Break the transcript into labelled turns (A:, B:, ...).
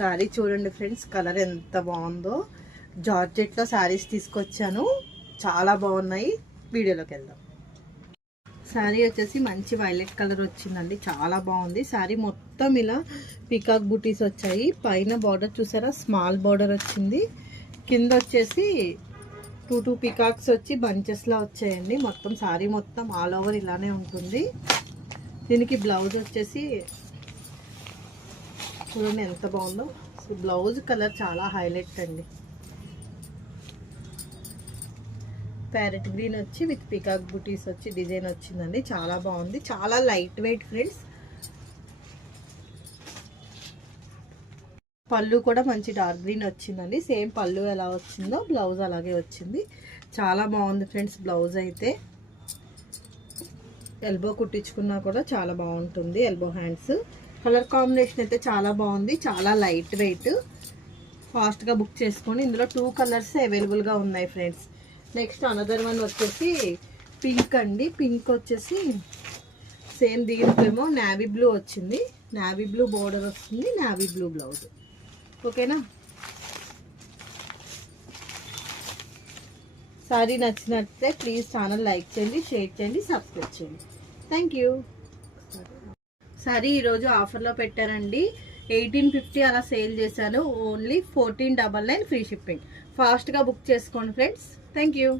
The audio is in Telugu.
A: శారీ చూడండి ఫ్రెండ్స్ కలర్ ఎంత బాగుందో. జార్జెట్లో శారీస్ తీసుకొచ్చాను. చాలా బాగున్నాయి. వీడియోలోకి వెళ్దాం. శారీ వచ్చేసి మంచి వైలెట్ కలర్ వచ్చిందండి. చాలా బాగుంది. శారీ మొత్తం ఇలా పీకాక్ బూటీస్ వచ్చాయి. పైన బార్డర్ చూసారా? స్మాల్ బార్డర్ వచ్చింది. కింద వచ్చేసి టూ టూ పికాక్స్ వచ్చి బంచెస్లా వచ్చాయండి. మొత్తం శారీ మొత్తం ఆల్ ఓవర్ ఇలానే ఉంటుంది. దీనికి బ్లౌజ్ వచ్చేసి చూడండి ఎంత బాగుందో. సో బ్లౌజ్ కలర్ చాలా హైలైట్ అండి. ప్యారెట్ గ్రీన్ వచ్చి విత్ పికాక్ బుటీస్ వచ్చి డిజైన్ వచ్చిందండి. చాలా బాగుంది. చాలా లైట్ వెయిట్ ఫ్రెండ్స్. పళ్ళు కూడా మంచి డార్క్ గ్రీన్ వచ్చిందండి. సేమ్ పళ్ళు ఎలా వచ్చిందో బ్లౌజ్ అలాగే వచ్చింది. చాలా బాగుంది ఫ్రెండ్స్ బ్లౌజ్ అయితే. ఎల్బో కుట్టించుకున్నా కూడా చాలా బాగుంటుంది. Elbow hands. కలర్ కాంబినేషన్ అయితే చాలా బాగుంది. చాలా లైట్ వెయిట్. ఫాస్ట్గా బుక్ చేసుకొని ఇందులో టూ కలర్స్ అవైలబుల్గా ఉన్నాయి ఫ్రెండ్స్. నెక్స్ట్ అనదర్ వన్ వచ్చేసి పింక్ అండి. పింక్ వచ్చేసి సేమ్ దీనికేమో నావీ బ్లూ వచ్చింది. నావీ బ్లూ బోర్డర్ వస్తుంది. Navy blue blouse. ఓకేనా? సారీ నచ్చినట్లయితే ప్లీజ్ ఛానల్ లైక్ చేయండి షేర్ చేయండి సబ్స్క్రైబ్ చేయండి. Thank you. సారీ ఈరోజు ఆఫర్లో పెట్టారండి. ఎయిటీన్ ఫిఫ్టీ అలా సేల్ చేశాను. Only fourteen double nine free shipping. ఫాస్ట్గా బుక్ చేసుకోండి ఫ్రెండ్స్. Thank you